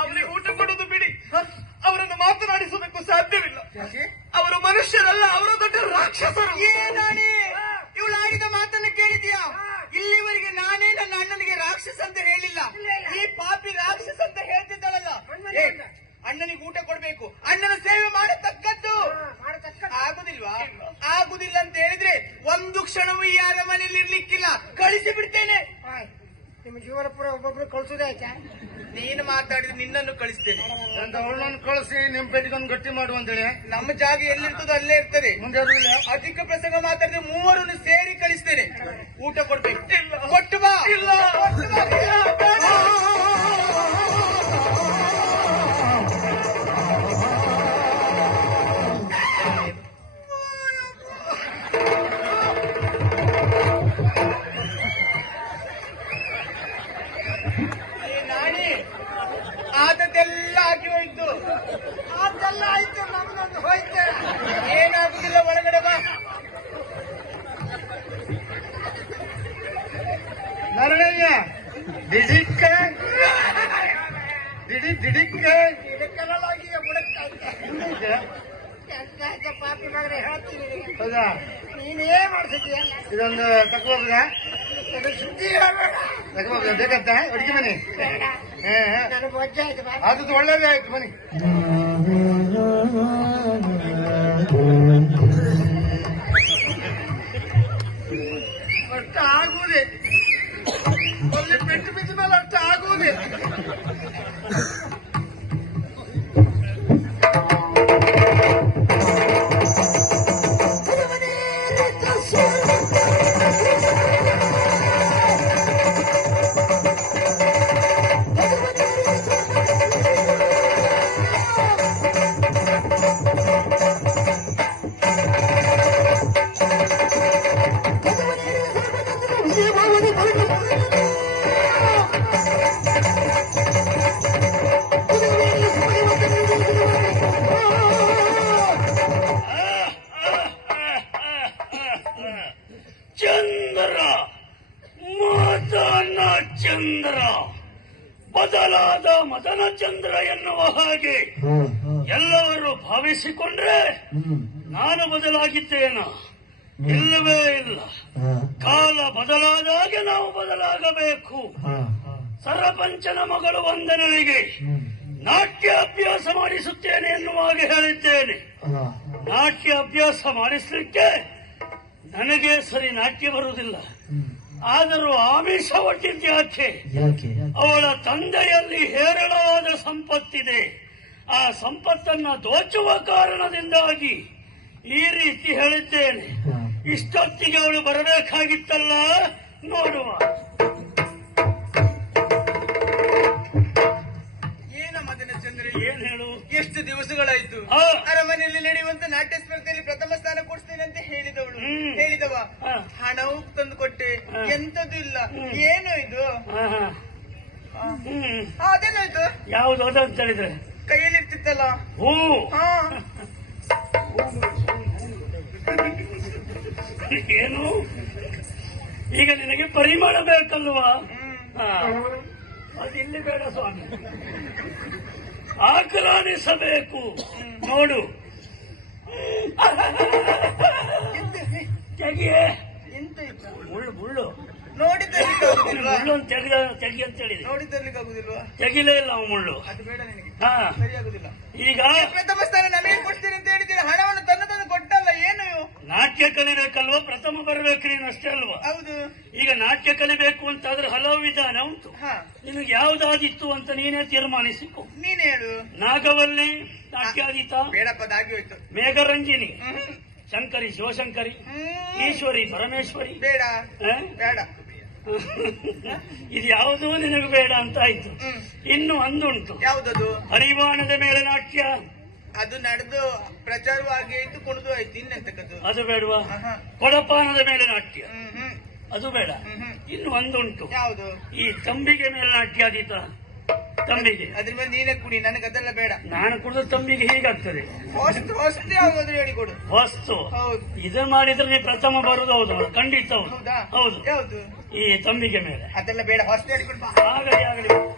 ಅವರಿಗೆ ಊಟ ಕೊಡೋದು ಬಿಡಿ. ಅವರನ್ನು ಮಾತನಾಡಿಸಬೇಕು ಸಾಧ್ಯವಿಲ್ಲ. ಅವರು ಮನುಷ್ಯರಲ್ಲ ಅವರು ದೊಡ್ಡ ರಾಕ್ಷಸರು. ಏನಾಣಿ ಇವಳು ಆಡಿದ ಮಾತನ್ನು ಕೇಳಿದ್ಯಾ? ಇಲ್ಲಿವರೆಗೆ ನಾನೇ ನನ್ನ ಅಣ್ಣನಿಗೆ ರಾಕ್ಷಸ ಅಂತ ಹೇಳಿಲ್ಲ. ಈ ಪಾಪಿ ರಾಕ್ಷಸ ಅಂತ ಹೇಳ್ತಿದ್ದಾಳಲ್ಲ. ಅಣ್ಣನಿಗೆ ಊಟ ಕೊಡಬೇಕು. ಅಣ್ಣನ ಸೇವೆ ಮಾಡತಕ್ಕದ್ದು. ಆಗುದಿಲ್ವಾ? ಆಗುದಿಲ್ಲ ಅಂತ ಹೇಳಿದ್ರೆ ಒಂದು ಕ್ಷಣವೂ ಈ ಅರಮನೆಯಲ್ಲಿ ಇರ್ಲಿಕ್ಕಿಲ್ಲ. ಕಳಿಸಿ ಬಿಡ್ತೇನೆ. ನಿಮ್ಮ ಜೀವನ ಪೂರ ಒಬ್ಬೊಬ್ರು ಕಳಿಸೋದೇ ಆಯ್ತಾ? ನೀನು ಮಾತಾಡಿದ್ರೆ ನಿನ್ನನ್ನು ಕಳಿಸ್ತೇನೆ. ಅವಳನ್ನು ಕಳಿಸಿ ನಿಮ್ ಪೆಟ್ಟಿಗೊಂದು ಗಟ್ಟಿ ಮಾಡು ಅಂತೇಳಿ. ನಮ್ಮ ಜಾಗ ಎಲ್ಲಿರ್ತದೋ ಅಲ್ಲೇ ಇರ್ತದೆ. ಮುಂದೆ ಅಧಿಕ ಪ್ರಸಂಗ ಮಾತಾಡಿದ್ರೆ ಮೂವರನ್ನು ಸೇರಿ ಕಳಿಸ್ತೇನೆ. ಊಟ ಕೊಡ್ಬೇಕು. ದಿಡಿಕ್ಕ ದಿಡಿ ದಿಡಿಕ್ಕ ಮಗನೇ ಹೇಳ್ತೀನಿ ನಿನಗೆ. ಹೌದಾ? ನೀನೇ ಮಾಡ್ತಿದ್ದೀಯ ಇದೊಂದು ತಕೋಬೋದ ಇದು ಸುದ್ದಿ ತಕೋಬೋದ ಬೇಕಂತ? ಅಡಿಗೆ ಮನೆ ಆದದ್ದು ಒಳ್ಳೇದೇ ಆಯ್ತು ಬನ್ನಿ. ಒಟ್ಟು ಆಗುವುದೇ ಅಲ್ಲಿ ಪೆಟ್ಟು ಬಿದ್ದ ಮೇಲೆ ಮದನ ಚಂದ್ರ ಎನ್ನುವ ಹಾಗೆ ಎಲ್ಲವರು ಭಾವಿಸಿಕೊಂಡ್ರೆ ನಾನು ಬದಲಾಗಿದ್ದೇನ? ಇಲ್ಲವೇ ಇಲ್ಲ. ಕಾಲ ಬದಲಾದಾಗೆ ನಾವು ಬದಲಾಗಬೇಕು. ಸರಪಂಚನ ಮಗಳು ವಂದನೆಗೆ ನಾಟ್ಯ ಅಭ್ಯಾಸ ಮಾಡಿಸುತ್ತೇನೆ ಎನ್ನುವ ಹಾಗೆ ಹೇಳಿದ್ದೇನೆ. ನಾಟ್ಯ ಅಭ್ಯಾಸ ಮಾಡಿಸಲಿಕ್ಕೆ ನನಗೆ ಸರಿ ನಾಟ್ಯ ಬರುವುದಿಲ್ಲ. ಆದರೂ ಆಮಿಷ ಒಟ್ಟಿದ್ಯಾಕೆ? ಅವಳ ತಂದೆಯಲ್ಲಿ ಹೇರಳವಾದ ಸಂಪತ್ತಿದೆ. ಆ ಸಂಪತ್ತನ್ನ ದೋಚುವ ಕಾರಣದಿಂದಾಗಿ ಈ ರೀತಿ ಹೇಳಿದ್ದೇನೆ. ಇಷ್ಟೊತ್ತಿಗೆ ಅವಳು ಬರಬೇಕಾಗಿತ್ತಲ್ಲ? ನೋಡುವ. ಏನ ಮದನ ಚಂದ್ರ? ಏನ್ ಹೇಳು? ಎಷ್ಟು ದಿವಸಗಳಾಯ್ತು? ಆ. ಅರಮನೆಯಲ್ಲಿ ನಡೆಯುವಂತ ನಾಟ್ಯ ಸ್ಪರ್ಧೆಯಲ್ಲಿ ಪ್ರಥಮ ಸ್ಥಾನ ಕೊಡ್ತೇನೆ ಅಂತ ಹೇಳಿದವಳು. ಹೇಳಿದವ? ಹಣವು ತಂದು ಕೊಟ್ಟೆ ಎಂತದ್ದು ಇಲ್ಲ. ಏನು ಇದು? ಅದೇನಾಯ್ತು? ಯಾವುದು ಅಂತ ಹೇಳಿದ್ರೆ ಕೈಯಲ್ಲಿ ಇರ್ತಿತ್ತಲ್ಲ ಹೂ. ಏನು? ಈಗ ನಿನಗೆ ಪರಿಮಳ ಬೇಕಲ್ವಾ. ಹಾ. ಅದಿಲ್ಲಿ ಬೇಡ ಸ್ವಾಮಿ. ಆಕಲಾನಿಸಬೇಕು ನೋಡು. ತೆಗಿಯೇ. ಮುಳ್ಳು ಮುಳ್ಳು. ಮುಳ್ಳು ನೋಡಿದ್ದಲ್ಲಿಗೆ ಆಗುದಿಲ್ವಾ? ಮುಳ್ಳು ಅಂತ ತೆಗೆದ ತೆಗಿ ಅಂತ ಹೇಳಿದೆ. ನೋಡಿದ್ದಲ್ಲಿಗೆ ಆಗುದಿಲ್ವಾ? ತೆಗಿಲೇ ಇಲ್ಲ ಅವ ಮುಳ್ಳು. ಅದು ಬೇಡ ನಿನಗೆ. ಹಾ. ಸರಿಯಾಗುದಿಲ್ಲ ಈಗ ಪ್ರಥಮ ಸ್ಥಾನ ನಮಗೆ ಕೊಡ್ತೀನಿ ಅಂತ ಹೇಳಿದ್ರೆ ಹಣವನ್ನು ತನ್ನ ತಂದು ಕೊಟ್ಟಲ್ಲ ಏನು? ನಾಟ್ಯ ಕಲಿಬೇಕಲ್ವ ಪ್ರಥಮ ಬರ್ಬೇಕು ನೀನು ಅಷ್ಟೇ ಅಲ್ವಾ? ಹೌದು. ಈಗ ನಾಟ್ಯ ಕಲಿಬೇಕು ಅಂತಾದ್ರೆ ಹಲವು ವಿಧಾನ ಉಂಟು. ನಿನಗೆ ಯಾವ್ದಾದಿತ್ತು ಅಂತ ನೀನೇ ತೀರ್ಮಾನಿಸಿಕೊ. ನೀನ್ ಹೇಳು. ನಾಗವಲ್ಲಿ ನಾಟ್ಯಾದಿತ. ಬೇಡಪ್ಪ ಅದಾಗಿ ಹೋಯ್ತು. ಮೇಘರಂಜಿನಿ. ಶಂಕರಿ ಶಿವಶಂಕರಿ. ಈಶ್ವರಿ ಪರಮೇಶ್ವರಿ. ಬೇಡ? ಬೇಡ. ಇದು ಯಾವುದೂ ನಿನಗೆ ಬೇಡ ಅಂತ ಆಯ್ತು. ಇನ್ನು ಒಂದುಂಟು. ಯಾವ್ದದು? ಹರಿವಾಣದ ಮೇಲೆ ನಾಟ್ಯ. ಅದು ನಡೆದು ಪ್ರಚಾರವಾಗಿ ಆಯ್ತು ಕುಣಿದು ಆಯ್ತು ಇನ್ನೆಂತಕ್ಕದ್ದು ಅದು ಬೇಡವಾ. ಕೊಡಪಾನದ ಮೇಲೆ ನಾಟ್ಯ. ಅದು ಬೇಡ. ಇನ್ನು ಒಂದುಂಟು. ಯಾವುದು? ಈ ತಂಬಿಗೆ ಮೇಲೆ ನಾಟ್ಯ ನಾಟ್ಯಾದೀತ ತಂಬಿಗೆ. ಅದ್ರ ಮೇಲೆ ನೀನೇ ಕುಡಿ ನನಗೆ ಅದೆಲ್ಲ ಬೇಡ. ನಾನು ಕುಡಿದ ತಂಬಿಗೆ ಹೀಗಾಗ್ತದೆ. ಹೊಸ್ತು ಹೊಸ್ತು ಯಾವ್ದಾದ್ರು ಹೇಳಿಕೊಡು ವಸ್ತು ಹೌದು. ಇದು ಮಾಡಿದ್ರೆ ನೀ ಪ್ರಥಮ ಬರುದು ಹೌದು. ಖಂಡಿತ ಹೌದು. ಹೌದಾ? ಹೌದು. ಯಾವ್ದು? ಈ ತಂಬಿಗೆ ಮೇಲೆ. ಅದೆಲ್ಲ ಬೇಡ ಹಾಸ್ಟೆಲ್ ಆಗಲಿ ಆಗಲಿ.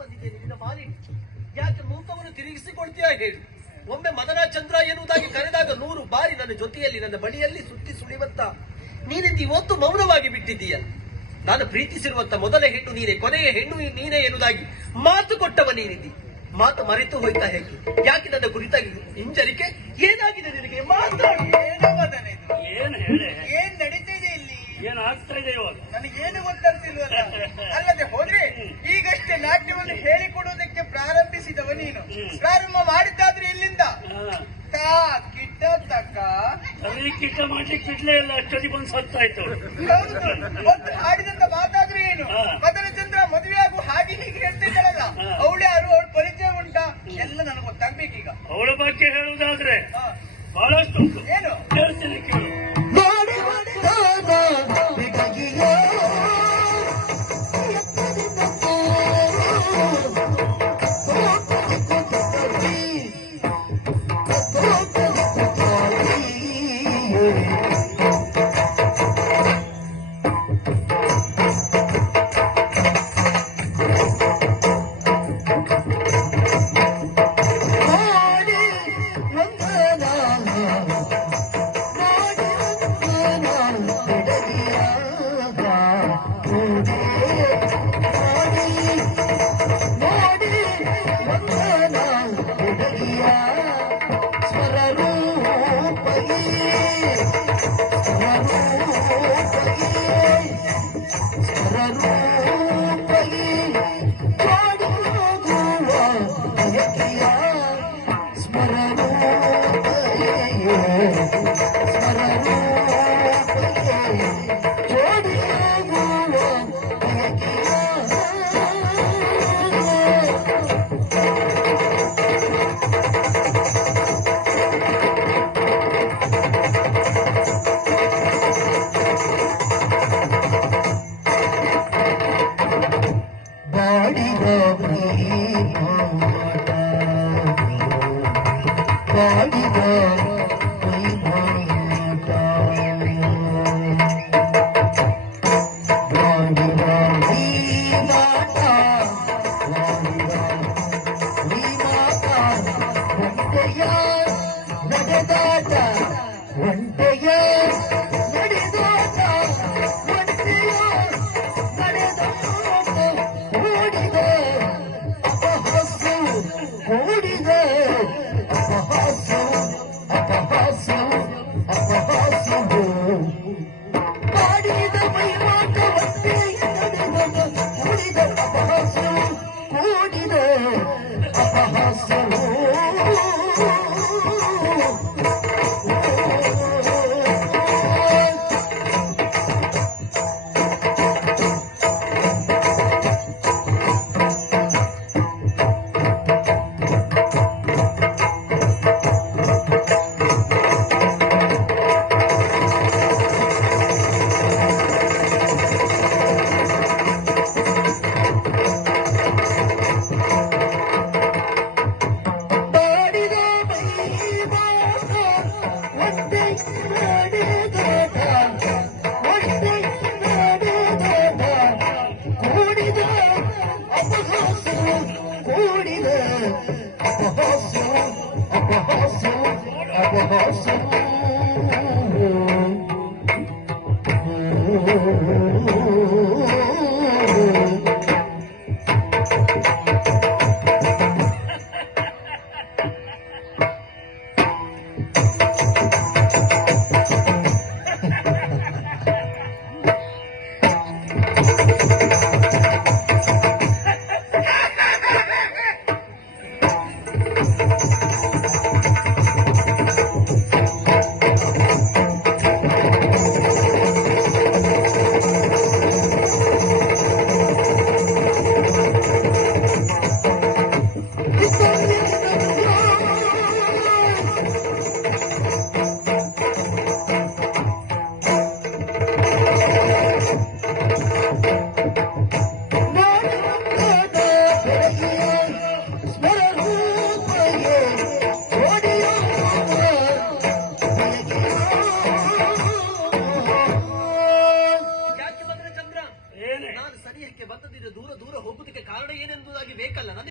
ಬಂದಿದ್ದೇನೆ, ನಿನ್ನ ಮಾಲಿ. ಯಾಕೆ ಮುಖವನ್ನು ತಿರುಗಿಸಿಕೊಳ್ತೀಯಾ ಹೇಳಿ. ಒಮ್ಮೆ ಮದನ ಚಂದ್ರ ಎನ್ನುವುದಾಗಿ ಕರೆದಾಗ ನೂರು ಬಾರಿ ನನ್ನ ಜೊತೆಯಲ್ಲಿ, ನನ್ನ ಬಳಿಯಲ್ಲಿ ಸುತ್ತಿ ಸುಳಿವಂತ ನೀನಿಂದ ಇವತ್ತು ಮೌನವಾಗಿ ಬಿಟ್ಟಿದ್ದೀಯ? ನಾನು ಪ್ರೀತಿಸಿರುವಂತ ಮೊದಲ ಹೆಣ್ಣು ನೀನೆ, ಕೊನೆಯ ಹೆಣ್ಣು ನೀನೆ ಎನ್ನುವುದಾಗಿ ಮಾತು ಕೊಟ್ಟವ ನೀನಿದ್ದಿ. ಮಾತು ಮರೆತು ಹೋಯ್ತಾ ಹೇಗೆ? ಯಾಕೆ ನನ್ನ ಕುರಿತಾಗಿ ಹಿಂಜರಿಕೆ ಸತ್ತಾಯ್ತು ಒಂದು ಹಾಡಿದಂತ ಮಾತಾದ್ರೆ ಏನು? ಹಾ. ಮದನ ಚಂದ್ರ ಮದುವೆಯಾಗು ಹಾಗೆ ಹೀಗೆ ಹೇಳ್ತಿದ್ದಾಳಲ್ಲ. ಹಾ. ಅವಳು ಯಾರು ಅವಳ ಪರಿಚಯ ಉಂಟಾ? ಎಲ್ಲ ನನಗೆ ಗೊತ್ತಾಗ್ಬೇಕೀಗ ಅವಳ ಬಗ್ಗೆ ಹೇಳುವುದಾದ್ರೆ. ಬಹಳಷ್ಟು ಏನು? ಹೇಳ್ತೀನಿ Thank you. Yes,